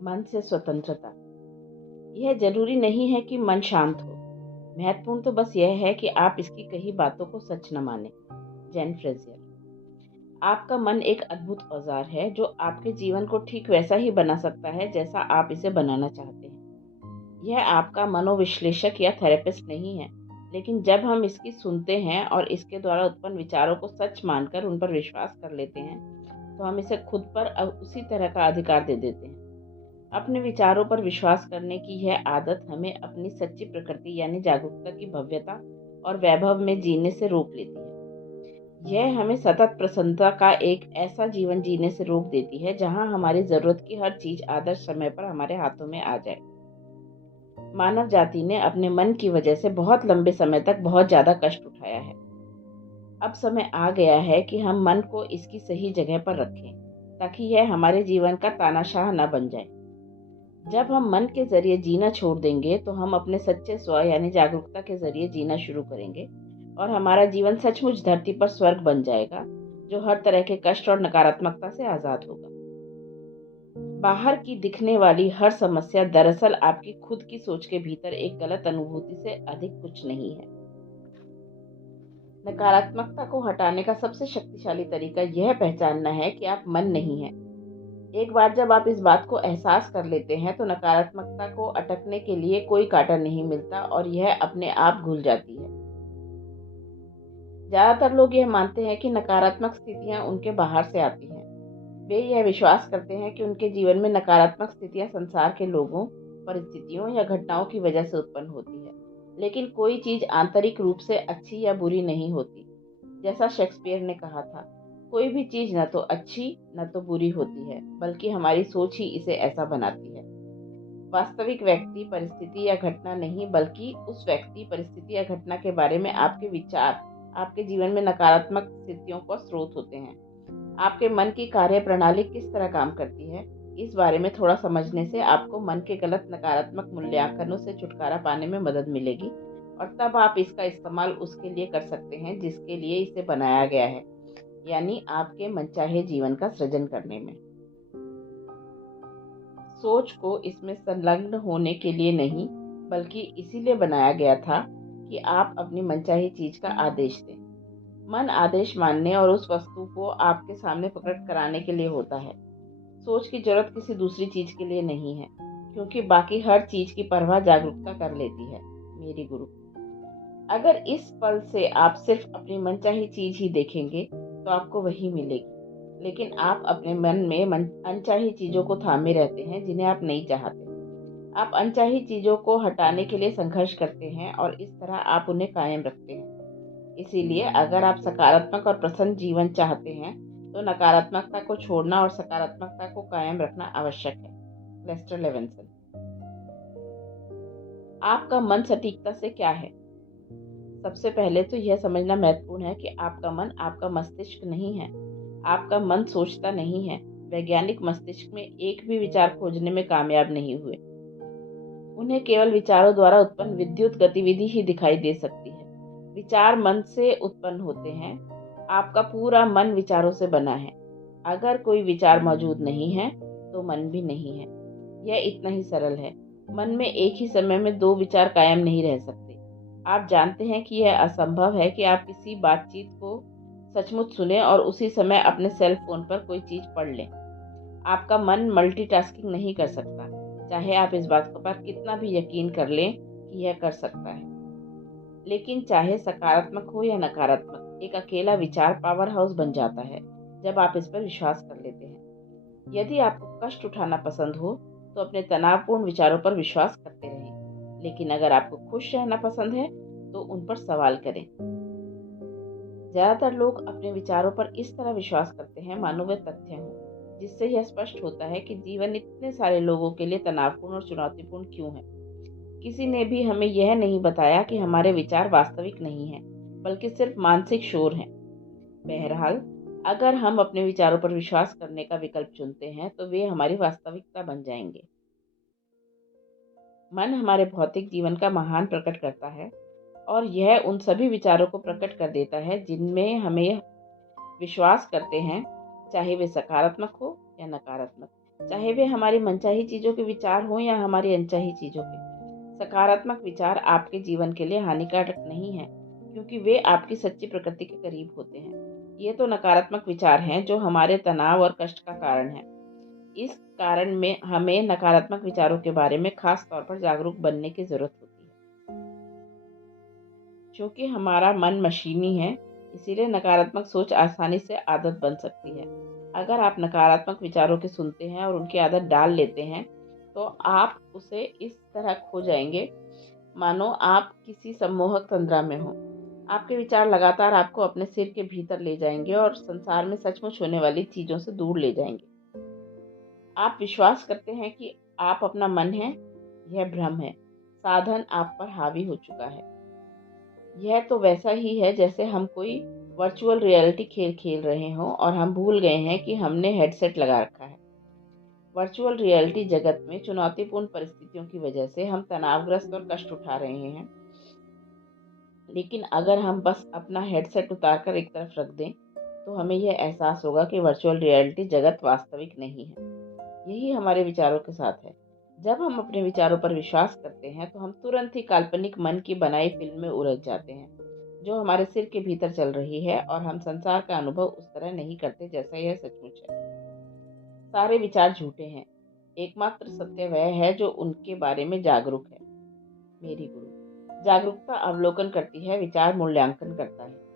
मन से स्वतंत्रता। यह जरूरी नहीं है कि मन शांत हो। महत्वपूर्ण तो बस यह है कि आप इसकी कही बातों को सच न माने। जैन फ्रेजियर। आपका मन एक अद्भुत औजार है जो आपके जीवन को ठीक वैसा ही बना सकता है जैसा आप इसे बनाना चाहते हैं। यह आपका मनोविश्लेषक या थेरेपिस्ट नहीं है, लेकिन जब हम इसकी सुनते हैं और इसके द्वारा उत्पन्न विचारों को सच मानकर उन पर विश्वास कर लेते हैं, तो हम इसे खुद पर अब उसी तरह का अधिकार दे देते हैं। अपने विचारों पर विश्वास करने की यह आदत हमें अपनी सच्ची प्रकृति यानी जागरूकता की भव्यता और वैभव में जीने से रोक लेती है। यह हमें सतत प्रसन्नता का एक ऐसा जीवन जीने से रोक देती है जहां हमारी जरूरत की हर चीज आदर्श समय पर हमारे हाथों में आ जाए। मानव जाति ने अपने मन की वजह से बहुत लंबे समय तक बहुत ज्यादा कष्ट उठाया है। अब समय आ गया है कि हम मन को इसकी सही जगह पर रखें, ताकि यह हमारे जीवन का तानाशाह न बन जाए। जब हम मन के जरिए जीना छोड़ देंगे तो हम अपने सच्चे स्व यानी जागरूकता के जरिए जीना शुरू करेंगे और हमारा जीवन सचमुच धरती पर स्वर्ग बन जाएगा, जो हर तरह के कष्ट और नकारात्मकता से आजाद होगा। बाहर की दिखने वाली हर समस्या दरअसल आपकी खुद की सोच के भीतर एक गलत अनुभूति से अधिक कुछ नहीं है। नकारात्मकता को हटाने का सबसे शक्तिशाली तरीका यह पहचानना है कि आप मन नहीं हैं। एक बार जब आप इस बात को एहसास कर लेते हैं तो नकारात्मकता को अटकने के लिए कोई कांटा नहीं मिलता और यह अपने आप घुल जाती है। ज्यादातर लोग यह मानते हैं कि नकारात्मक स्थितियां उनके बाहर से आती हैं। वे यह विश्वास करते हैं कि उनके जीवन में नकारात्मक स्थितियां संसार के लोगों, परिस्थितियों या घटनाओं की वजह से उत्पन्न होती है। लेकिन कोई चीज आंतरिक रूप से अच्छी या बुरी नहीं होती। जैसा शेक्सपियर ने कहा था, कोई भी चीज न तो अच्छी न तो बुरी होती है, बल्कि हमारी सोच ही इसे ऐसा बनाती है। वास्तविक व्यक्ति, परिस्थिति या घटना नहीं, बल्कि उस व्यक्ति, परिस्थिति या घटना के बारे में आपके विचार आपके जीवन में नकारात्मक स्थितियों का स्रोत होते हैं। आपके मन की कार्य प्रणाली किस तरह काम करती है, इस बारे में थोड़ा समझने से आपको मन के गलत नकारात्मक मूल्यांकनों से छुटकारा पाने में मदद मिलेगी और तब आप इसका इस्तेमाल उसके लिए कर सकते हैं जिसके लिए इसे बनाया गया है, यानी आपके मनचाहे जीवन का सृजन करने में। सोच को इसमें संलग्न होने के लिए नहीं, बल्कि इसीलिए बनाया गया था कि आप अपनी मनचाही चीज का आदेश दें। मन आदेश मानने और उस वस्तु को आपके सामने प्रकट कराने के लिए होता है। सोच की जरूरत किसी दूसरी चीज के लिए नहीं है, क्योंकि बाकी हर चीज की परवाह जागरूकता कर लेती है। मेरी गुरु। अगर इस पल से आप सिर्फ अपनी मनचाही चीज ही देखेंगे तो आपको वही मिलेगी, लेकिन आप अपने मन में अनचाही चीजों को थामे रहते हैं जिन्हें आप नहीं चाहते। आप अनचाही चीजों को हटाने के लिए संघर्ष करते हैं और इस तरह आप उन्हें कायम रखते हैं। इसीलिए अगर आप सकारात्मक और प्रसन्न जीवन चाहते हैं तो नकारात्मकता को छोड़ना और सकारात्मकता को कायम रखना आवश्यक है। Lester Levinson. आपका मन सटीकता से क्या है? सबसे पहले तो यह समझना महत्वपूर्ण है कि आपका मन आपका मस्तिष्क नहीं है। आपका मन सोचता नहीं है। वैज्ञानिक मस्तिष्क में एक भी विचार खोजने में कामयाब नहीं हुए। उन्हें केवल विचारों द्वारा उत्पन्न विद्युत गतिविधि ही दिखाई दे सकती है। विचार मन से उत्पन्न होते हैं। आपका पूरा मन विचारों से बना है। अगर कोई विचार मौजूद नहीं है तो मन भी नहीं है। यह इतना ही सरल है। मन में एक ही समय में दो विचार कायम नहीं रह सकते। आप जानते हैं कि यह असंभव है कि आप किसी बातचीत को सचमुच सुने और उसी समय अपने सेल फोन पर कोई चीज पढ़ लें। आपका मन मल्टीटास्किंग नहीं कर सकता, चाहे आप इस बात पर कितना भी यकीन कर लें कि यह कर सकता है। लेकिन चाहे सकारात्मक हो या नकारात्मक, एक अकेला विचार पावर हाउस बन जाता है जब आप इस पर विश्वास कर लेते हैं। यदि आपको कष्ट उठाना पसंद हो तो अपने तनावपूर्ण विचारों पर विश्वास करते रहें, लेकिन अगर आपको खुश रहना पसंद है तो उन पर सवाल करें। ज्यादातर लोग अपने विचारों पर इस तरह विश्वास करते हैं मानो वे तथ्य हों, जिससे यह स्पष्ट होता है कि जीवन इतने सारे लोगों के लिए तनावपूर्ण और चुनौतीपूर्ण क्यों है। किसी ने भी हमें यह नहीं बताया कि हमारे विचार वास्तविक नहीं हैं, बल्कि सिर्फ मानसिक शोर हैं। बहरहाल, अगर हम अपने विचारों पर विश्वास करने का विकल्प चुनते हैं तो वे हमारी वास्तविकता बन जाएंगे। मन हमारे भौतिक जीवन का महान प्रकटकर्ता है और यह उन सभी विचारों को प्रकट कर देता है जिनमें हमें विश्वास करते हैं, चाहे वे सकारात्मक हो या नकारात्मक, चाहे चाहे वे हमारी मनचाही चीज़ों के विचार हों या हमारी अनचाही चीज़ों के। सकारात्मक विचार आपके जीवन के लिए हानिकारक नहीं है, क्योंकि वे आपकी सच्ची प्रकृति के करीब होते हैं। ये तो नकारात्मक विचार हैं जो हमारे तनाव और कष्ट का कारण है। इस कारण में हमें नकारात्मक विचारों के बारे में खास तौर पर जागरूक बनने की जरूरत होती है। क्योंकि हमारा मन मशीनी है, इसीलिए नकारात्मक सोच आसानी से आदत बन सकती है। अगर आप नकारात्मक विचारों के सुनते हैं और उनकी आदत डाल लेते हैं, तो आप उसे इस तरह खो जाएंगे मानो आप किसी सम्मोहक तंद्रा में हो। आपके विचार लगातार आपको अपने सिर के भीतर ले जाएंगे और संसार में सचमुच होने वाली चीजों से दूर ले जाएंगे। आप विश्वास करते हैं कि आप अपना मन है, यह भ्रम है। साधन आप पर हावी हो चुका है। यह तो वैसा ही है जैसे हम कोई वर्चुअल रियलिटी खेल खेल रहे हों और हम भूल गए हैं कि हमने हेडसेट लगा रखा है। वर्चुअल रियलिटी जगत में चुनौतीपूर्ण परिस्थितियों की वजह से हम तनावग्रस्त और कष्ट उठा रहे हैं। लेकिन अगर हम बस अपना हेडसेट उतारकर एक तरफ रख दें, तो हमें यह एहसास होगा कि वर्चुअल रियलिटी जगत वास्तविक नहीं है। यही हमारे विचारों के साथ है। जब हम अपने विचारों पर विश्वास करते हैं, तो हम तुरंत ही काल्पनिक मन की बनाई फिल्म में उलझ जाते हैं, जो हमारे सिर के भीतर चल रही है, और हम संसार का अनुभव उस तरह नहीं करते जैसा यह सचमुच है। सारे विचार झूठे हैं। एकमात्र सत्य वह है जो उनके बारे में जागरूक है। मेरी गुरु। जागरूकता अवलोकन करती है, विचार मूल्यांकन करता है।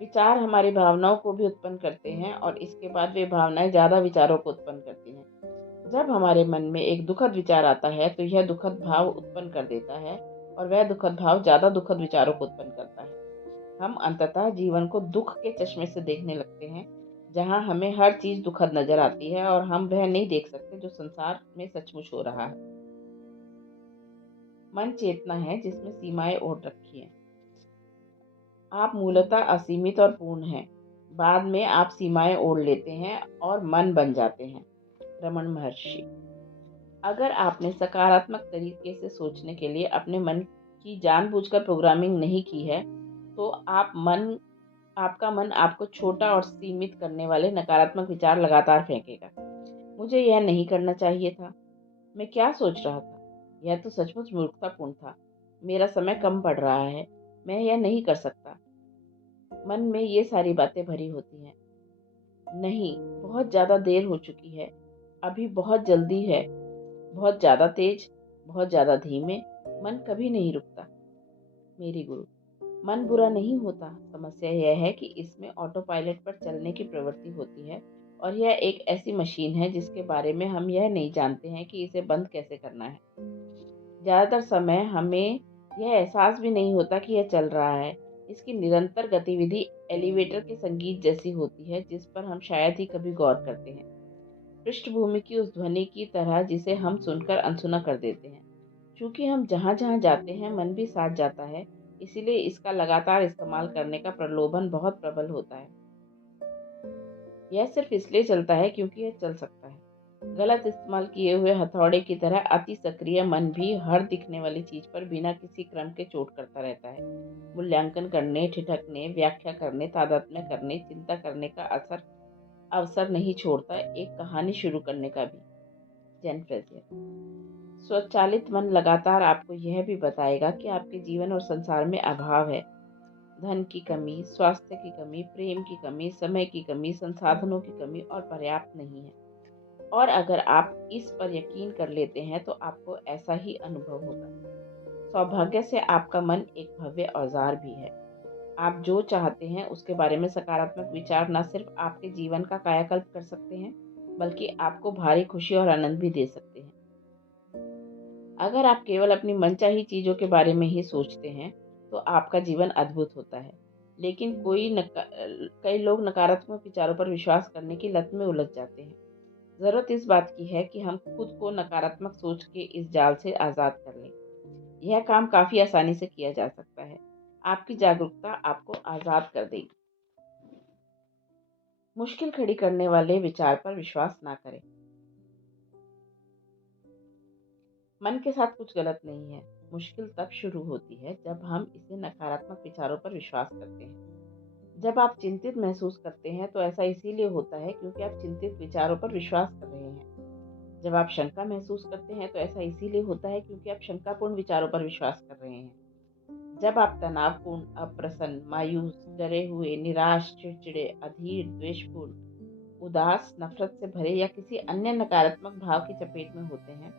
विचार हमारी भावनाओं को भी उत्पन्न करते हैं और इसके बाद वे भावनाएं ज्यादा विचारों को उत्पन्न करती हैं। जब हमारे मन में एक दुखद विचार आता है, तो यह दुखद भाव उत्पन्न कर देता है और वह दुखद भाव ज्यादा दुखद विचारों को उत्पन्न करता है। हम अंततः जीवन को दुख के चश्मे से देखने लगते हैं, जहां हमें हर चीज दुखद नजर आती है और हम वह नहीं देख सकते जो संसार में सचमुच हो रहा है। मन चेतना है जिसमें सीमाएं ओढ़ रखी हैं। आप मूलतः असीमित और पूर्ण हैं। बाद में आप सीमाएं ओढ़ लेते हैं और मन बन जाते हैं। रमन महर्षि। अगर आपने सकारात्मक तरीके से सोचने के लिए अपने मन की जानबूझकर प्रोग्रामिंग नहीं की है, तो आपका मन आपको छोटा और सीमित करने वाले नकारात्मक विचार लगातार फेंकेगा। मुझे यह नहीं करना चाहिए था। मैं क्या सोच रहा था? यह तो सचमुच मूर्खतापूर्ण था। मेरा समय कम पड़ रहा है। मैं यह नहीं कर सकता। मन में ये सारी बातें भरी होती हैं। नहीं, बहुत ज्यादा देर हो चुकी है। अभी बहुत जल्दी है। बहुत ज्यादा तेज, बहुत ज्यादा धीमे। मन कभी नहीं रुकता। मेरी गुरु। मन बुरा नहीं होता। समस्या यह है कि इसमें ऑटो पायलट पर चलने की प्रवृत्ति होती है, और यह एक ऐसी मशीन है जिसके बारे में हम यह नहीं जानते हैं कि इसे बंद कैसे करना है। ज्यादातर समय हमें यह एहसास भी नहीं होता कि यह चल रहा है। इसकी निरंतर गतिविधि एलिवेटर के संगीत जैसी होती है, जिस पर हम शायद ही कभी गौर करते हैं। पृष्ठभूमि की उस ध्वनि की तरह जिसे हम सुनकर अनसुना कर देते हैं। चूंकि हम जहां जहां जाते हैं, मन भी साथ जाता है, इसीलिए इसका लगातार इस्तेमाल करने का प्रलोभन बहुत प्रबल होता है। यह सिर्फ इसलिए चलता है क्योंकि यह चल सकता है। गलत इस्तेमाल किए हुए हथौड़े की तरह अति सक्रिय मन भी हर दिखने वाली चीज पर बिना किसी क्रम के चोट करता रहता है। मूल्यांकन करने, ठिठकने, व्याख्या करने, तादात्म्य करने, चिंता करने का अवसर नहीं छोड़ता, एक कहानी शुरू करने का भी। जैन फ्रेजियर। स्वचालित मन लगातार आपको यह भी बताएगा कि आपके जीवन और संसार में अभाव है। धन की कमी, स्वास्थ्य की कमी, प्रेम की कमी, समय की कमी, संसाधनों की कमी और पर्याप्त नहीं है। और अगर आप इस पर यकीन कर लेते हैं, तो आपको ऐसा ही अनुभव होगा। सौभाग्य से आपका मन एक भव्य औजार भी है। आप जो चाहते हैं उसके बारे में सकारात्मक विचार न सिर्फ आपके जीवन का कायाकल्प कर सकते हैं, बल्कि आपको भारी खुशी और आनंद भी दे सकते हैं। अगर आप केवल अपनी मनचाही चीजों के बारे में ही सोचते हैं, तो आपका जीवन अद्भुत होता है। लेकिन कई लोग नकारात्मक विचारों पर विश्वास करने की लत में उलझ जाते हैं। जरूरत इस बात की है कि हम खुद को नकारात्मक सोच के इस जाल से आजाद कर लें। यह काम काफी आसानी से किया जा सकता है। आपकी जागरूकता आपको आजाद कर देगी। मुश्किल खड़ी करने वाले विचार पर विश्वास ना करें। मन के साथ कुछ गलत नहीं है। मुश्किल तब शुरू होती है जब हम इसे नकारात्मक विचारों पर विश्वास करते हैं। जब आप चिंतित महसूस करते हैं, तो ऐसा इसीलिए होता है क्योंकि आप चिंतित विचारों पर विश्वास कर रहे हैं। जब आप शंका महसूस करते हैं तो ऐसा इसीलिए होता है क्योंकि आप शंकापूर्ण विचारों पर विश्वास कर रहे हैं। जब आप तनावपूर्ण, अप्रसन्न, मायूस, डरे हुए, निराश, चिड़चिड़े, अधीर, द्वेषपूर्ण, उदास, नफरत से भरे या किसी अन्य नकारात्मक भाव की चपेट में होते हैं,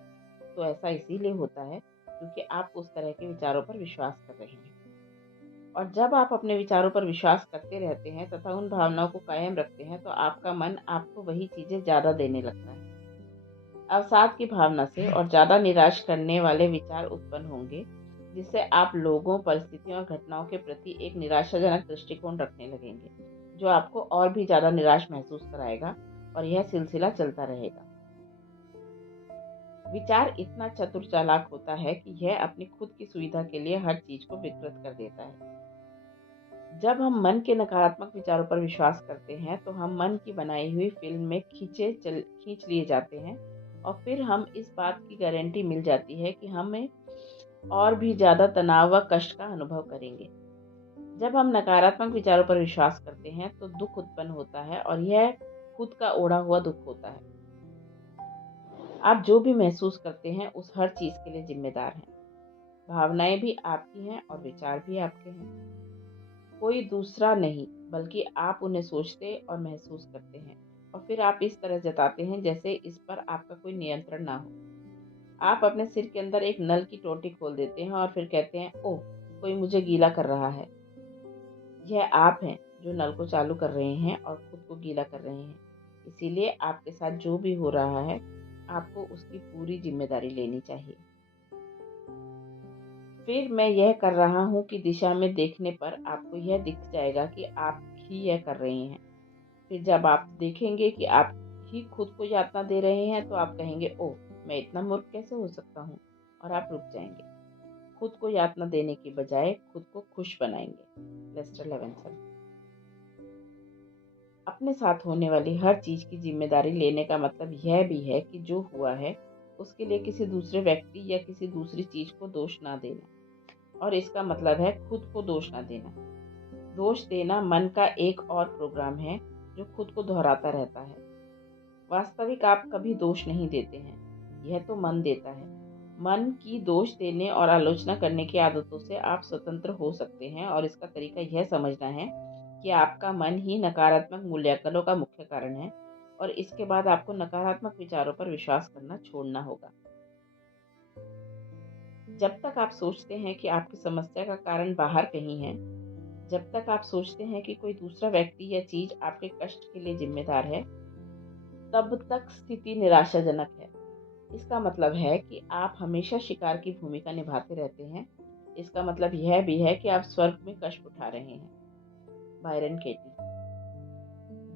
तो ऐसा इसीलिए होता है क्योंकि आप उस तरह के विचारों पर विश्वास कर रहे हैं। और जब आप अपने विचारों पर विश्वास करते रहते हैं तथा उन भावनाओं को कायम रखते हैं, तो आपका मन आपको वही चीजें ज्यादा देने लगता है। अवसाद की भावना से और ज्यादा निराश करने वाले विचार उत्पन्न होंगे, जिससे आप लोगों, परिस्थितियों और घटनाओं के प्रति एक निराशाजनक दृष्टिकोण रखने लगेंगे, जो आपको और भी ज्यादा निराश महसूस कराएगा और यह सिलसिला चलता रहेगा। विचार इतना चतुर चालाक होता है कि यह अपनी खुद की सुविधा के लिए हर चीज को विकृत कर देता है। जब हम मन के नकारात्मक विचारों पर विश्वास करते हैं, तो हम मन की बनाई हुई फिल्म में खींच लिए जाते हैं और फिर हम इस बात की गारंटी मिल जाती है कि हमें और भी ज्यादा तनाव व कष्ट का अनुभव करेंगे। जब हम नकारात्मक विचारों पर विश्वास करते हैं तो दुख उत्पन्न होता है और यह खुद का ओढ़ा हुआ दुख होता है। आप जो भी महसूस करते हैं उस हर चीज के लिए जिम्मेदार हैं। भावनाएं भी आपकी हैं और विचार भी आपके हैं। कोई दूसरा नहीं, बल्कि आप उन्हें सोचते और महसूस करते हैं और फिर आप इस तरह जताते हैं जैसे इस पर आपका कोई नियंत्रण ना हो। आप अपने सिर के अंदर एक नल की टोटी खोल देते हैं और फिर कहते हैं, ओह, कोई मुझे गीला कर रहा है। यह आप हैं जो नल को चालू कर रहे हैं और खुद को गीला कर रहे हैं। इसीलिए आपके साथ जो भी हो रहा है, आपको उसकी पूरी जिम्मेदारी लेनी चाहिए। फिर मैं यह कर रहा हूँ कि दिशा में देखने पर आपको यह दिख जाएगा कि आप ही यह कर रहे हैं। फिर जब आप देखेंगे कि आप ही खुद को यातना दे रहे हैं, तो आप कहेंगे, ओह, मैं इतना मूर्ख कैसे हो सकता हूँ, और आप रुक जाएंगे। खुद को यातना देने की बजाय खुद को खुश बनाएंगे। Lester Levinson. अपने साथ होने वाली हर चीज की जिम्मेदारी लेने का मतलब यह भी है कि जो हुआ है उसके लिए किसी दूसरे व्यक्ति या किसी दूसरी चीज को दोष ना देना, और इसका मतलब है खुद को दोष ना देना। दोष देना मन का एक और प्रोग्राम है जो खुद को दोहराता रहता है। वास्तविक आप कभी दोष नहीं देते हैं, यह तो मन देता है। मन की दोष देने और आलोचना करने की आदतों से आप स्वतंत्र हो सकते हैं, और इसका तरीका यह समझना है कि आपका मन ही नकारात्मक मूल्यांकनों का मुख्य कारण है, और इसके बाद आपको नकारात्मक विचारों पर विश्वास करना छोड़ना होगा। जब तक आप सोचते हैं कि आपकी समस्या का कारण बाहर कहीं है, जब तक आप सोचते हैं कि कोई दूसरा व्यक्ति या चीज आपके कष्ट के लिए जिम्मेदार है, तब तक स्थिति निराशाजनक है। इसका मतलब है कि आप हमेशा शिकार की भूमिका निभाते रहते हैं। इसका मतलब यह भी है कि आप स्वर्ग में कष्ट उठा रहे हैं। बायरन केटी।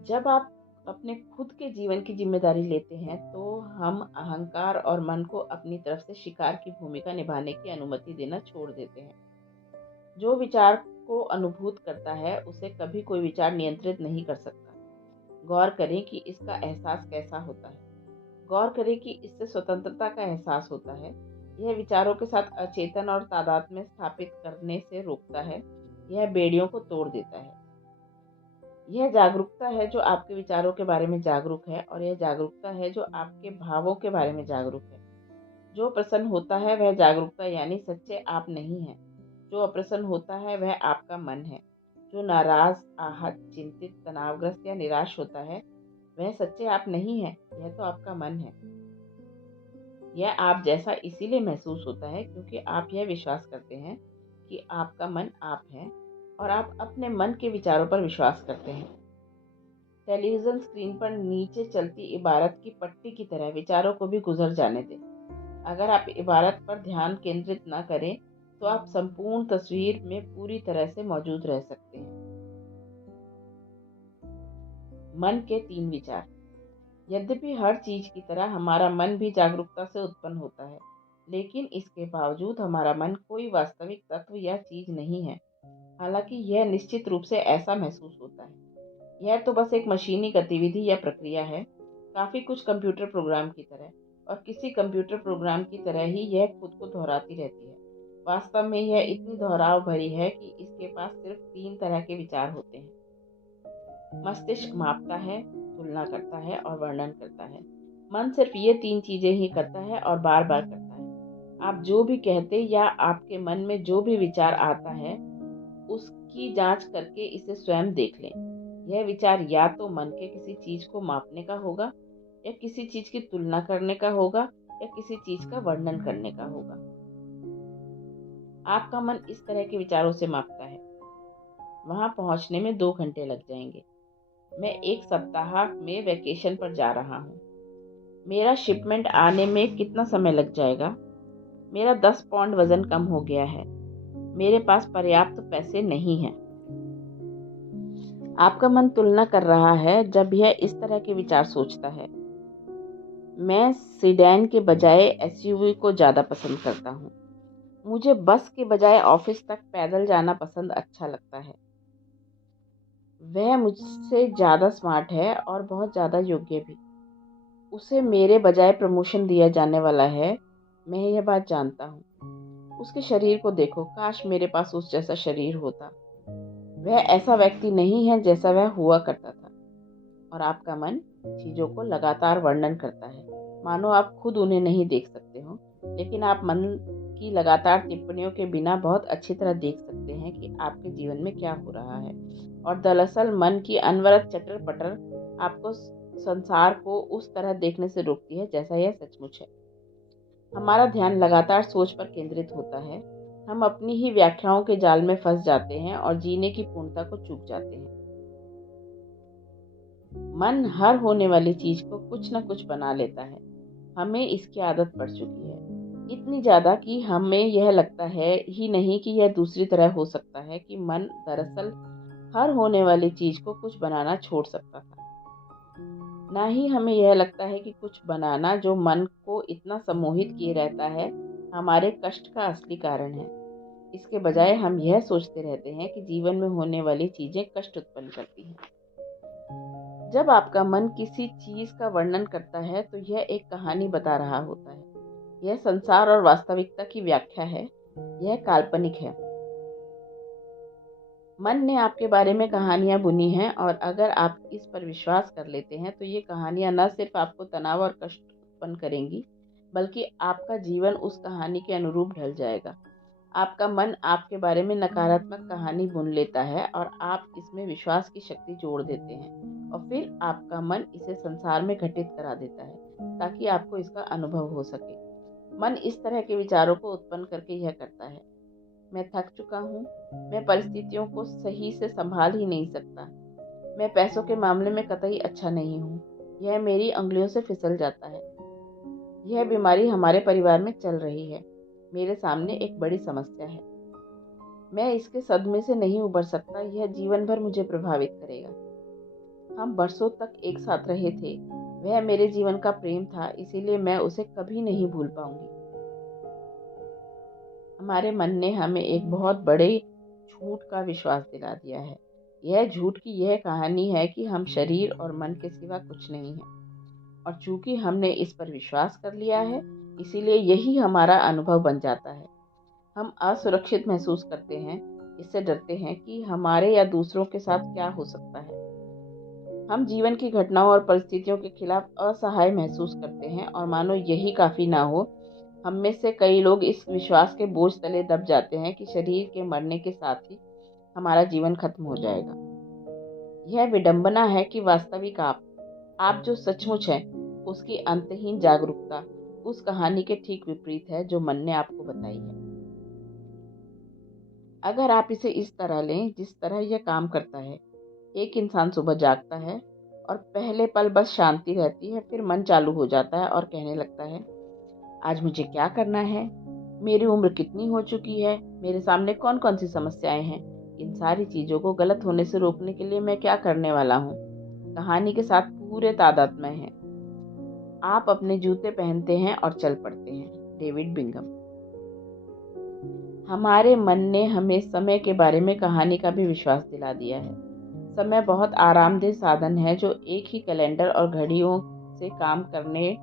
जब आप अपने खुद के जीवन की जिम्मेदारी लेते हैं, तो हम अहंकार और मन को अपनी तरफ से शिकार की भूमिका निभाने की अनुमति देना छोड़ देते हैं। जो विचार को अनुभूत करता है, उसे कभी कोई विचार नियंत्रित नहीं कर सकता। गौर करें कि इसका एहसास कैसा होता है। गौर करें कि इससे स्वतंत्रता का एहसास होता है। यह विचारों के साथ अचेतन और तादात्म्य स्थापित करने से रोकता है। यह बेड़ियों को तोड़ देता है। यह जागरूकता है जो आपके विचारों के बारे में जागरूक है, और यह जागरूकता है जो आपके भावों के बारे में जागरूक है। जो प्रसन्न होता है वह जागरूकता यानी सच्चे आप नहीं है। जो अप्रसन्न होता है वह आपका मन है। जो नाराज, आहत, चिंतित, तनावग्रस्त या निराश होता है, वह सच्चे आप नहीं है, यह तो आपका मन है। यह आप जैसा इसीलिए महसूस होता है क्योंकि आप यह विश्वास करते हैं कि आपका मन आप है, और आप अपने मन के विचारों पर विश्वास करते हैं। टेलीविजन स्क्रीन पर नीचे चलती इबारत की पट्टी की तरह विचारों को भी गुजर जाने दें। अगर आप इबारत पर ध्यान केंद्रित न करें, तो आप संपूर्ण तस्वीर में पूरी तरह से मौजूद रह सकते हैं। मन के 3 विचार। यद्यपि हर चीज की तरह हमारा मन भी जागरूकता से उत्पन्न होता है, लेकिन इसके बावजूद हमारा मन कोई वास्तविक तत्व या चीज नहीं है। हालांकि यह निश्चित रूप से ऐसा महसूस होता है। यह तो बस एक मशीनी गतिविधि या प्रक्रिया है, काफी कुछ कंप्यूटर प्रोग्राम की तरह, और किसी कंप्यूटर प्रोग्राम की तरह ही यह खुद को दोहराती रहती है। वास्तव में यह इतनी दोहराव भरी है कि इसके पास सिर्फ 3 तरह के विचार होते हैं। मस्तिष्क मापता है, तुलना करता है और वर्णन करता है। मन सिर्फ ये 3 चीजें ही करता है और बार बार करता है। आप जो भी कहते या आपके मन में जो भी विचार आता है, उसकी जांच करके इसे स्वयं देख लें। यह विचार या तो मन के किसी चीज को मापने का होगा, या किसी चीज की तुलना करने का होगा, या किसी चीज का वर्णन करने का होगा। आपका मन इस तरह के विचारों से मापता है। वहां पहुंचने में 2 घंटे लग जाएंगे। मैं 1 सप्ताह में वैकेशन पर जा रहा हूँ। मेरा शिपमेंट आने में कितना समय लग जाएगा? मेरा 10 पाउंड वजन कम हो गया है। मेरे पास पर्याप्त पैसे नहीं हैं। आपका मन तुलना कर रहा है जब यह इस तरह के विचार सोचता है। मैं सीडैन के बजाय एसयूवी को ज़्यादा पसंद करता हूँ। मुझे बस के बजाय ऑफिस तक पैदल जाना पसंद अच्छा लगता है। वह मुझसे ज़्यादा स्मार्ट है और बहुत ज़्यादा योग्य भी। उसे मेरे बजाय प्रमोशन दिया जाने वाला है। मैं यह बात जानता हूँ। उसके शरीर को देखो, काश मेरे पास उस जैसा शरीर होता। वह ऐसा व्यक्ति नहीं है जैसा वह हुआ करता था। और आपका मन चीज़ों को लगातार वर्णन करता है, मानो आप खुद उन्हें नहीं देख सकते हो, लेकिन आप मन की लगातार टिप्पणियों के बिना बहुत अच्छी तरह देख सकते हैं कि आपके जीवन में क्या हो रहा है। और दरअसल मन की अनवरत चटर पटर आपको संसार को उस तरह देखने से रोकती है जैसा यह सचमुच है। हमारा ध्यान लगातार सोच पर केंद्रित होता है। हम अपनी ही व्याख्याओं के जाल में फंस जाते हैं और जीने की पूर्णता को चूक जाते हैं। मन हर होने वाली चीज को कुछ न कुछ बना लेता है। हमें इसकी आदत पड़ चुकी है, इतनी ज्यादा कि हमें यह लगता है ही नहीं कि यह दूसरी तरह हो सकता है कि मन दरअसल हर होने वाली चीज को कुछ बनाना छोड़ सकता था। ना ही हमें यह लगता है कि कुछ बनाना, जो मन को इतना सम्मोहित किए रहता है, हमारे कष्ट का असली कारण है। इसके बजाय हम यह सोचते रहते हैं कि जीवन में होने वाली चीजें कष्ट उत्पन्न करती हैं। जब आपका मन किसी चीज का वर्णन करता है तो यह एक कहानी बता रहा होता है। यह संसार और वास्तविकता की व्याख्या है। यह काल्पनिक है। मन ने आपके बारे में कहानियां बुनी हैं, और अगर आप इस पर विश्वास कर लेते हैं तो ये कहानियां न सिर्फ आपको तनाव और कष्ट उत्पन्न करेंगी, बल्कि आपका जीवन उस कहानी के अनुरूप ढल जाएगा। आपका मन आपके बारे में नकारात्मक कहानी बुन लेता है और आप इसमें विश्वास की शक्ति जोड़ देते हैं, और फिर आपका मन इसे संसार में घटित करा देता है ताकि आपको इसका अनुभव हो सके। मन इस तरह के विचारों को उत्पन्न करके यह करता है: मैं थक चुका हूँ। मैं परिस्थितियों को सही से संभाल ही नहीं सकता। मैं पैसों के मामले में कतई अच्छा नहीं हूँ। यह मेरी अंगुलियों से फिसल जाता है। यह बीमारी हमारे परिवार में चल रही है। मेरे सामने एक बड़ी समस्या है। मैं इसके सदमे से नहीं उबर सकता। यह जीवन भर मुझे प्रभावित करेगा। हम बरसों तक एक साथ रहे थे। वह मेरे जीवन का प्रेम था, इसीलिए मैं उसे कभी नहीं भूल पाऊंगी। हमारे मन ने हमें एक बहुत बड़े झूठ का विश्वास दिला दिया है। यह झूठ की यह कहानी है कि हम शरीर और मन के सिवा कुछ नहीं है, और चूंकि हमने इस पर विश्वास कर लिया है, इसीलिए यही हमारा अनुभव बन जाता है। हम असुरक्षित महसूस करते हैं, इससे डरते हैं कि हमारे या दूसरों के साथ क्या हो सकता है। हम जीवन की घटनाओं और परिस्थितियों के खिलाफ असहाय महसूस करते हैं, और मानो यही काफी ना हो, हम में से कई लोग इस विश्वास के बोझ तले दब जाते हैं कि शरीर के मरने के साथ ही हमारा जीवन खत्म हो जाएगा। यह विडंबना है कि वास्तविक आप जो सचमुच है, उसकी अंतहीन जागरूकता उस कहानी के ठीक विपरीत है जो मन ने आपको बताई है। अगर आप इसे इस तरह लें जिस तरह यह काम करता है, एक इंसान सुबह जागता है और पहले पल बस शांति रहती है, फिर मन चालू हो जाता है और कहने लगता है, आज मुझे क्या करना है, मेरी उम्र कितनी हो चुकी है, मेरे सामने कौन कौन सी समस्याएं हैं, इन सारी चीज़ों को गलत होने से रोकने के लिए मैं क्या करने वाला हूँ। कहानी के साथ पूरे तादाद में है। आप अपने जूते पहनते हैं और चल पड़ते हैं। David Bingham. हमारे मन ने हमें समय के बारे में कहानी का भी विश्वास दिला दिया है। समय बहुत आरामदेह साधन है जो एक ही कैलेंडर और घड़ियों से काम करने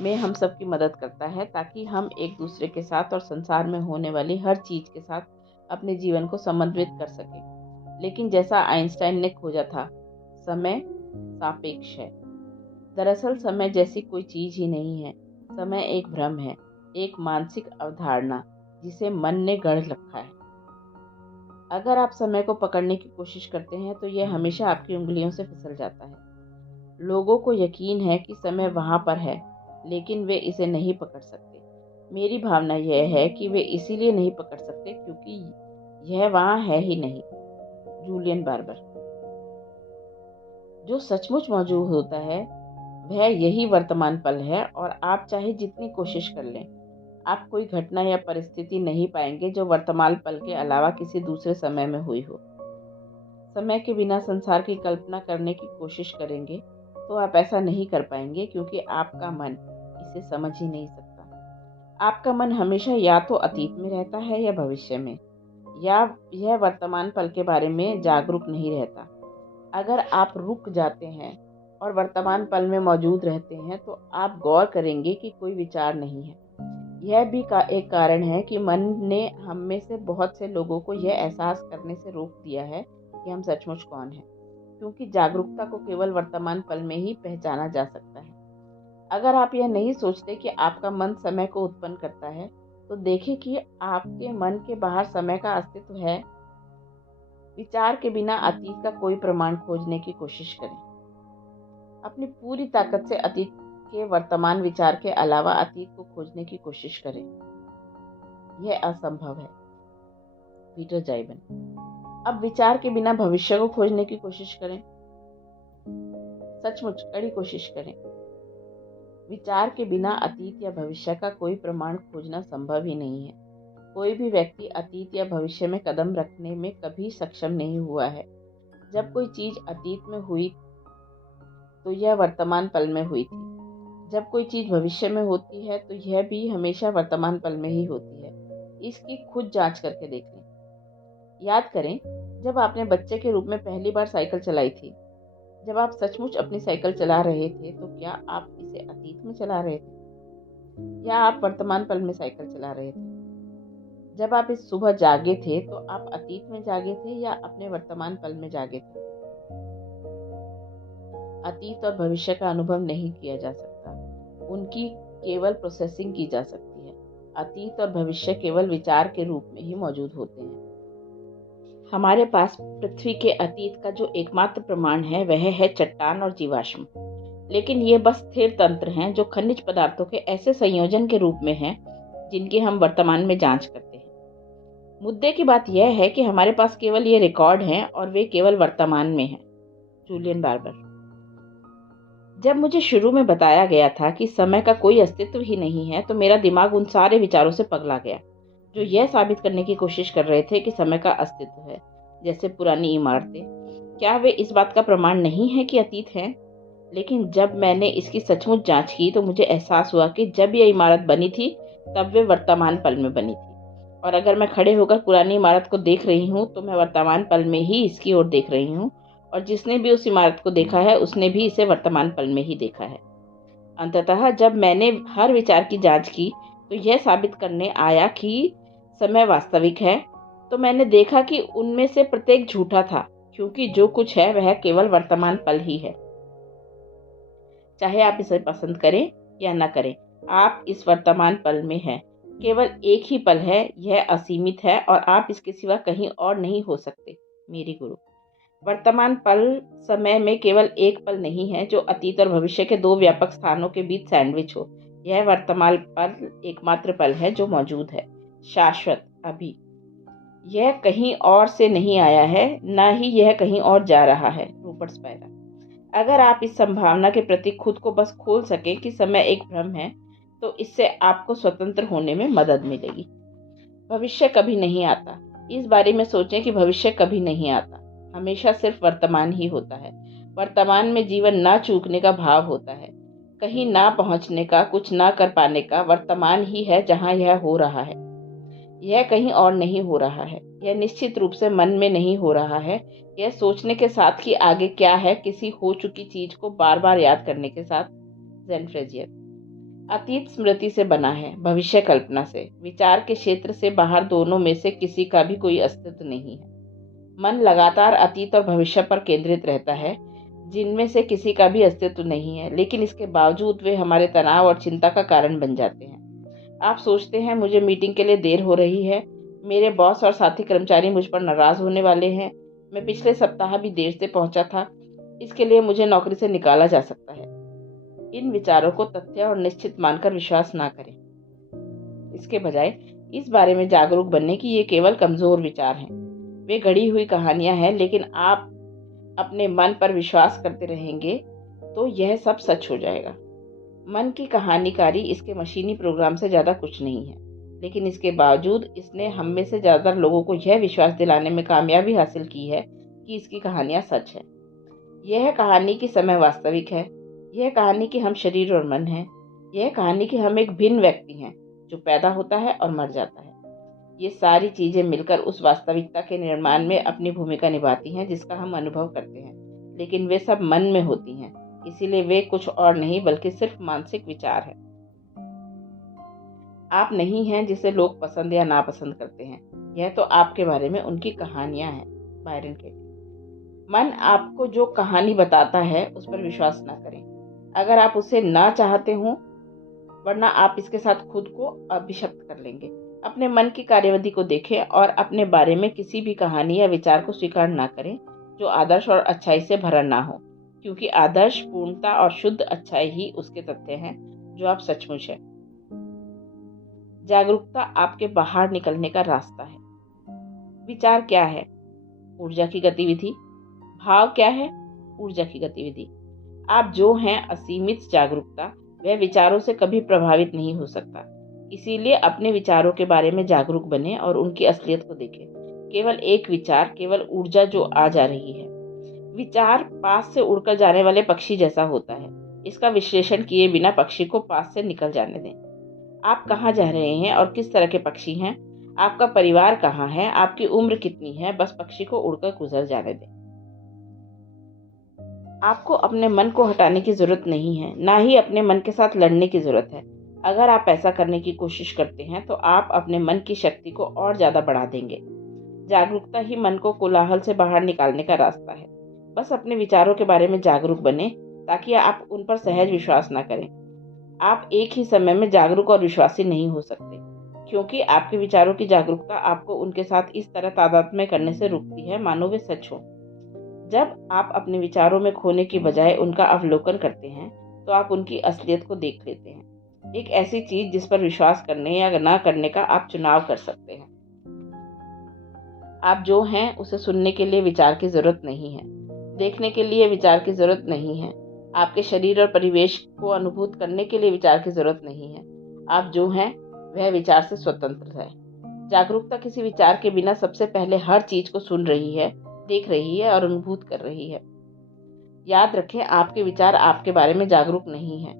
में हम सबकी मदद करता है, ताकि हम एक दूसरे के साथ और संसार में होने वाली हर चीज के साथ अपने जीवन को समन्वित कर सकें। लेकिन जैसा आइंस्टाइन ने खोजा था, समय सापेक्ष है। दरअसल समय जैसी कोई चीज ही नहीं है। समय एक भ्रम है, एक मानसिक अवधारणा जिसे मन ने गढ़ रखा है। अगर आप समय को पकड़ने की कोशिश करते हैं तो यह हमेशा आपकी उंगलियों से फिसल जाता है। लोगों को यकीन है कि समय वहां पर है, लेकिन वे इसे नहीं पकड़ सकते। मेरी भावना यह है कि वे इसीलिए नहीं पकड़ सकते क्योंकि यह वहां है ही नहीं। Julian Barber. जो सचमुच मौजूद होता है वह यही वर्तमान पल है, और आप चाहे जितनी कोशिश कर लें, आप कोई घटना या परिस्थिति नहीं पाएंगे जो वर्तमान पल के अलावा किसी दूसरे समय में हुई हो। समय के बिना संसार की कल्पना करने की कोशिश करेंगे तो आप ऐसा नहीं कर पाएंगे, क्योंकि आपका मन इसे समझ ही नहीं सकता। आपका मन हमेशा या तो अतीत में रहता है या भविष्य में, या यह वर्तमान पल के बारे में जागरूक नहीं रहता। अगर आप रुक जाते हैं और वर्तमान पल में मौजूद रहते हैं तो आप गौर करेंगे कि कोई विचार नहीं है। यह भी एक कारण है कि मन ने हम में से बहुत से लोगों को यह एहसास करने से रोक दिया है कि हम सचमुच कौन हैं, क्योंकि जागरूकता को केवल वर्तमान पल में ही पहचाना जा सकता है। अगर आप यह नहीं सोचते कि आपका मन समय को उत्पन्न करता है, तो देखें कि आपके मन के बाहर समय का अस्तित्व है। विचार के बिना अतीत का कोई प्रमाण खोजने की कोशिश करें। अपनी पूरी ताकत से अतीत के वर्तमान विचार के अलावा अतीत को खोजने की कोशिश करें। यह असंभव है। पीटर जाइबन। अब विचार के बिना भविष्य को खोजने की कोशिश करें। सचमुच कड़ी कोशिश करें। विचार के बिना अतीत या भविष्य का कोई प्रमाण खोजना संभव ही नहीं है। कोई भी व्यक्ति अतीत या भविष्य में कदम रखने में कभी सक्षम नहीं हुआ है। जब कोई चीज अतीत में हुई तो यह वर्तमान पल में हुई थी। जब कोई चीज भविष्य में होती है तो यह भी हमेशा वर्तमान पल में ही होती है। इसकी खुद जांच करके देख लें। याद करें, जब आपने बच्चे के रूप में पहली बार साइकिल चलाई थी, जब आप सचमुच अपनी साइकिल चला रहे थे, तो क्या आप इसे अतीत में चला रहे थे या आप वर्तमान पल में साइकिल चला रहे थे? जब आप इस सुबह जागे थे तो आप अतीत में जागे थे या अपने वर्तमान पल में जागे थे? अतीत और भविष्य का अनुभव नहीं किया जा सकता, उनकी केवल प्रोसेसिंग की जा सकती है। अतीत और भविष्य केवल विचार के रूप में ही मौजूद होते हैं। हमारे पास पृथ्वी के अतीत का जो एकमात्र प्रमाण है वह है चट्टान और जीवाश्म, लेकिन ये बस स्थिर तंत्र हैं जो खनिज पदार्थों के ऐसे संयोजन के रूप में हैं जिनकी हम वर्तमान में जांच करते हैं। मुद्दे की बात यह है कि हमारे पास केवल ये रिकॉर्ड हैं और वे केवल वर्तमान में हैं। Julian Barber. जब मुझे शुरू में बताया गया था कि समय का कोई अस्तित्व ही नहीं है, तो मेरा दिमाग उन सारे विचारों से पगला गया जो यह साबित करने की कोशिश कर रहे थे कि समय का अस्तित्व है, जैसे पुरानी इमारतें। क्या वे इस बात का प्रमाण नहीं है कि अतीत है? लेकिन जब मैंने इसकी सचमुच जांच की तो मुझे एहसास हुआ कि जब यह इमारत बनी थी तब वे वर्तमान पल में बनी थी, और अगर मैं खड़े होकर पुरानी इमारत को देख रही हूँ तो मैं वर्तमान पल में ही इसकी ओर देख रही हूँ, और जिसने भी उस इमारत को देखा है उसने भी इसे वर्तमान पल में ही देखा है। अंततः जब मैंने हर विचार की जांच की तो यह साबित करने आया कि समय वास्तविक है, तो मैंने देखा कि उनमें से प्रत्येक झूठा था, क्योंकि जो कुछ है वह केवल वर्तमान पल ही है। चाहे आप इसे पसंद करें या न करें, आप इस वर्तमान पल में हैं। केवल एक ही पल है, यह असीमित है और आप इसके सिवा कहीं और नहीं हो सकते। मेरी गुरु। वर्तमान पल समय में केवल एक पल नहीं है जो अतीत और भविष्य के दो व्यापक स्थानों के बीच सैंडविच हो। यह वर्तमान पल एकमात्र पल है जो मौजूद है, शाश्वत, अभी। यह कहीं और से नहीं आया है, न ही यह कहीं और जा रहा है। Rupert Spyra. अगर आप इस संभावना के प्रति खुद को बस खोल सके कि समय एक भ्रम है, तो इससे आपको स्वतंत्र होने में मदद मिलेगी। भविष्य कभी नहीं आता। इस बारे में सोचें कि भविष्य कभी नहीं आता, हमेशा सिर्फ वर्तमान ही होता है। वर्तमान में जीवन ना चूकने का भाव होता है, कहीं ना पहुंचने का, कुछ ना कर पाने का। वर्तमान ही है जहां यह हो रहा है, यह कहीं और नहीं हो रहा है। यह निश्चित रूप से मन में नहीं हो रहा है, यह सोचने के साथ कि आगे क्या है, किसी हो चुकी चीज को बार बार याद करने के साथ। Zen Frazier. अतीत स्मृति से बना है, भविष्य कल्पना से। विचार के क्षेत्र से बाहर दोनों में से किसी का भी कोई अस्तित्व नहीं है। मन लगातार अतीत और भविष्य पर केंद्रित रहता है। जिनमें से किसी का भी अस्तित्व नहीं है, लेकिन इसके बावजूद वे हमारे तनाव और चिंता का कारण बन जाते हैं। आप सोचते हैं मुझे मीटिंग के लिए देर हो रही है, मेरे बॉस और साथी कर्मचारी मुझ पर नाराज होने वाले हैं, मैं पिछले सप्ताह भी देर से पहुंचा था, इसके लिए मुझे नौकरी से निकाला जा सकता है। इन विचारों को तथ्य और निश्चित मानकर विश्वास ना करें। इसके बजाय इस बारे में जागरूक बनने की ये केवल कमजोर विचार हैं। वे गढ़ी हुई कहानियां हैं, लेकिन आप अपने मन पर विश्वास करते रहेंगे तो यह सब सच हो जाएगा। मन की कहानीकारी इसके मशीनी प्रोग्राम से ज़्यादा कुछ नहीं है, लेकिन इसके बावजूद इसने हम में से ज़्यादातर लोगों को यह विश्वास दिलाने में कामयाबी हासिल की है कि इसकी कहानियां सच है। यह कहानी की समय वास्तविक है, यह कहानी कि हम शरीर और मन हैं, यह कहानी कि हम एक भिन्न व्यक्ति हैं जो पैदा होता है और मर जाता है। ये सारी चीजें मिलकर उस वास्तविकता के निर्माण में अपनी भूमिका निभाती हैं जिसका हम अनुभव करते हैं, लेकिन वे सब मन में होती हैं, इसीलिए वे कुछ और नहीं बल्कि सिर्फ मानसिक विचार हैं। आप नहीं हैं जिसे लोग पसंद या नापसंद करते हैं, यह तो आपके बारे में उनकी कहानियां हैं। बायरन केटी। मन आपको जो कहानी बताता है उस पर विश्वास ना करें, अगर आप उसे ना चाहते हो, वरना आप इसके साथ खुद को अभिशप्त कर लेंगे। अपने मन की कार्यविधि को देखें और अपने बारे में किसी भी कहानी या विचार को स्वीकार ना करें जो आदर्श और अच्छाई से भरा ना हो, क्योंकि आदर्श, पूर्णता और शुद्ध अच्छाई ही उसके तथ्य हैं जो आप सचमुच है। जागरूकता आपके बाहर निकलने का रास्ता है। विचार क्या है? ऊर्जा की गतिविधि। भाव क्या है? ऊर्जा की गतिविधि। आप जो हैं असीमित जागरूकता, वह विचारों से कभी प्रभावित नहीं हो सकता। इसीलिए अपने विचारों के बारे में जागरूक बने और उनकी असलियत को देखें। केवल एक विचार, केवल ऊर्जा जो आ जा रही है। विचार पास से उड़कर जाने वाले पक्षी जैसा होता है, इसका विश्लेषण किए बिना पक्षी को पास से निकल जाने दें। आप कहाँ जा रहे हैं और किस तरह के पक्षी हैं? आपका परिवार कहाँ है? आपकी उम्र कितनी है? बस पक्षी को उड़कर गुजर जाने दें। आपको अपने मन को हटाने की जरूरत नहीं है, ना ही अपने मन के साथ लड़ने की जरूरत है। अगर आप ऐसा करने की कोशिश करते हैं तो आप अपने मन की शक्ति को और ज्यादा बढ़ा देंगे। जागरूकता ही मन को कोलाहल से बाहर निकालने का रास्ता है। बस अपने विचारों के बारे में जागरूक बने ताकि आप उन पर सहज विश्वास ना करें। आप एक ही समय में जागरूक और विश्वासी नहीं हो सकते, क्योंकि आपके विचारों की जागरूकता आपको उनके साथ इस तरह तादात्म्य करने से रोकती है मानो वे सच हो। जब आप अपने विचारों में खोने की बजाय उनका अवलोकन करते हैं तो आप उनकी असलियत को देख लेते हैं, एक ऐसी चीज जिस पर विश्वास करने या ना करने का आप चुनाव कर सकते हैं। आप जो हैं उसे सुनने के लिए विचार की जरूरत नहीं है, देखने के लिए विचार की जरूरत नहीं है, आपके शरीर और परिवेश को अनुभूत करने के लिए विचार की जरूरत नहीं है। आप जो हैं वह विचार से स्वतंत्र है। जागरूकता किसी विचार के बिना सबसे पहले हर चीज को सुन रही है, देख रही है और अनुभूत कर रही है। याद रखें, आपके विचार आपके बारे में जागरूक नहीं है।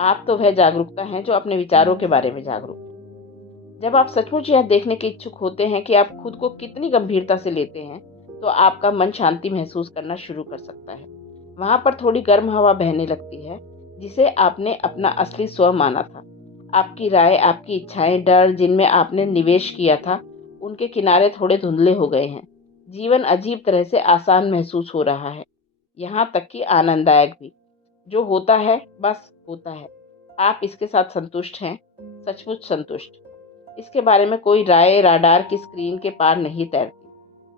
आप तो वह जागरूकता हैं जो अपने विचारों के बारे में जागरूक है। जब आप सचमुच यह देखने के इच्छुक होते हैं कि आप खुद को कितनी गंभीरता से लेते हैं, तो आपका मन शांति महसूस करना शुरू कर सकता है। वहां पर थोड़ी गर्म हवा बहने लगती है जिसे आपने अपना असली स्व माना था। आपकी राय, आपकी इच्छाएं, डर जिनमें आपने निवेश किया था, उनके किनारे थोड़े धुंधले हो गए हैं। जीवन अजीब तरह से आसान महसूस हो रहा है, यहाँ तक कि आनंददायक भी। जो होता है बस होता है। आप इसके साथ संतुष्ट हैं, सचमुच संतुष्ट। इसके बारे में कोई राय राडार की स्क्रीन के पार नहीं तैरती।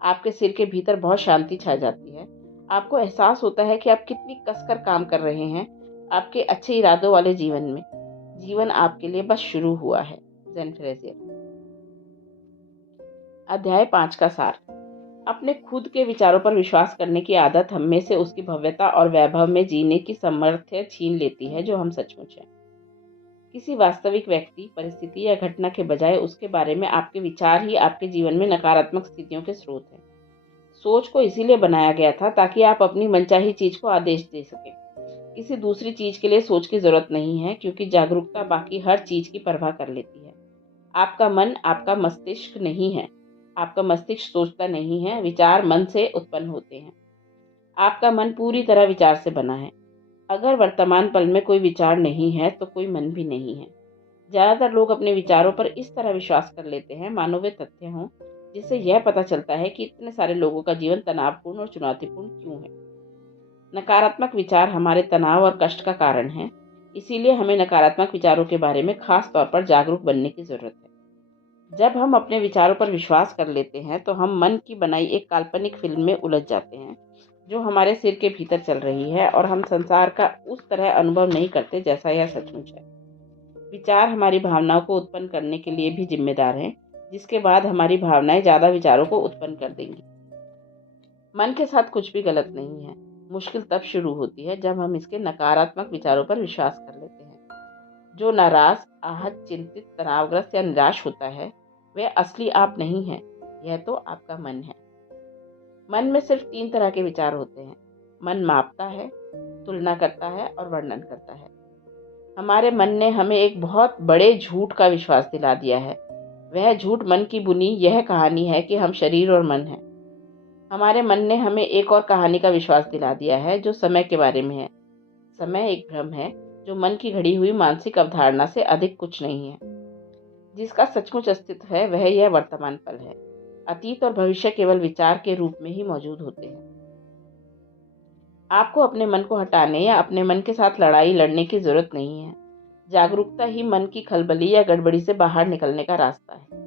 आपके सिर के भीतर बहुत शांति छा जाती है। आपको एहसास होता है कि आप कितनी कसकर काम कर रहे हैं आपके अच्छे इरादों वाले जीवन में। जीवन आपके लिए बस शुरू हुआ है। जेन फ्रेजियर। अध्याय 5 का सार। अपने खुद के विचारों पर विश्वास करने की आदत हमें से उसकी भव्यता और वैभव में जीने की सामर्थ्य छीन लेती है जो हम सचमुच हैं। किसी वास्तविक व्यक्ति, परिस्थिति या घटना के बजाय उसके बारे में आपके विचार ही आपके जीवन में नकारात्मक स्थितियों के स्रोत हैं। सोच को इसीलिए बनाया गया था ताकि आप अपनी मनचाही चीज को आदेश दे सकें। किसी दूसरी चीज के लिए सोच की जरूरत नहीं है, क्योंकि जागरूकता बाकी हर चीज की परवाह कर लेती है। आपका मन आपका मस्तिष्क नहीं है। आपका मस्तिष्क सोचता नहीं है, विचार मन से उत्पन्न होते हैं। आपका मन पूरी तरह विचार से बना है। अगर वर्तमान पल में कोई विचार नहीं है तो कोई मन भी नहीं है। ज्यादातर लोग अपने विचारों पर इस तरह विश्वास कर लेते हैं मानो वे तथ्य हों, जिससे यह पता चलता है कि इतने सारे लोगों का जीवन तनावपूर्ण और चुनौतीपूर्ण क्यों है। नकारात्मक विचार हमारे तनाव और कष्ट का कारण हैं, इसीलिए हमें नकारात्मक विचारों के बारे में खास तौर पर जागरूक बनने की ज़रूरत है। जब हम अपने विचारों पर विश्वास कर लेते हैं, तो हम मन की बनाई एक काल्पनिक फ़िल्म में उलझ जाते हैं, जो हमारे सिर के भीतर चल रही है, और हम संसार का उस तरह अनुभव नहीं करते जैसा यह सचमुच है। विचार हमारी भावनाओं को उत्पन्न करने के लिए भी ज़िम्मेदार हैं, जिसके बाद हमारी भावनाएँ ज़्यादा विचारों को उत्पन्न कर देंगी। मन के साथ कुछ भी गलत नहीं है। मुश्किल तब शुरू होती है जब हम इसके नकारात्मक विचारों पर विश्वास कर लेते हैं। जो नाराज़, आहत, चिंतित, तनावग्रस्त या निराश होता है, वह असली आप नहीं है। यह तो आपका मन है। मन में सिर्फ 3 तरह के विचार होते हैं। मन मापता है, तुलना करता है और वर्णन करता है। हमारे मन ने हमें एक बहुत बड़े झूठ का विश्वास दिला दिया है। वह झूठ मन की बुनी यह कहानी है कि हम शरीर और मन हैं। हमारे मन ने हमें एक और कहानी का विश्वास दिला दिया है, जो समय के बारे में है। समय एक भ्रम है, जो मन की घड़ी हुई मानसिक अवधारणा से अधिक कुछ नहीं है। जिसका सचमुच अस्तित्व है, वह यह वर्तमान पल है। अतीत और भविष्य केवल विचार के रूप में ही मौजूद होते हैं। आपको अपने मन को हटाने या अपने मन के साथ लड़ाई लड़ने की जरूरत नहीं है। जागरूकता ही मन की खलबली या गड़बड़ी से बाहर निकलने का रास्ता है।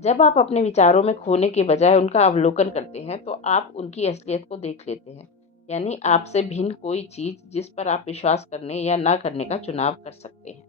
जब आप अपने विचारों में खोने के बजाय उनका अवलोकन करते हैं, तो आप उनकी असलियत को देख लेते हैं, यानी आपसे भिन्न कोई चीज जिस पर आप विश्वास करने या ना करने का चुनाव कर सकते हैं।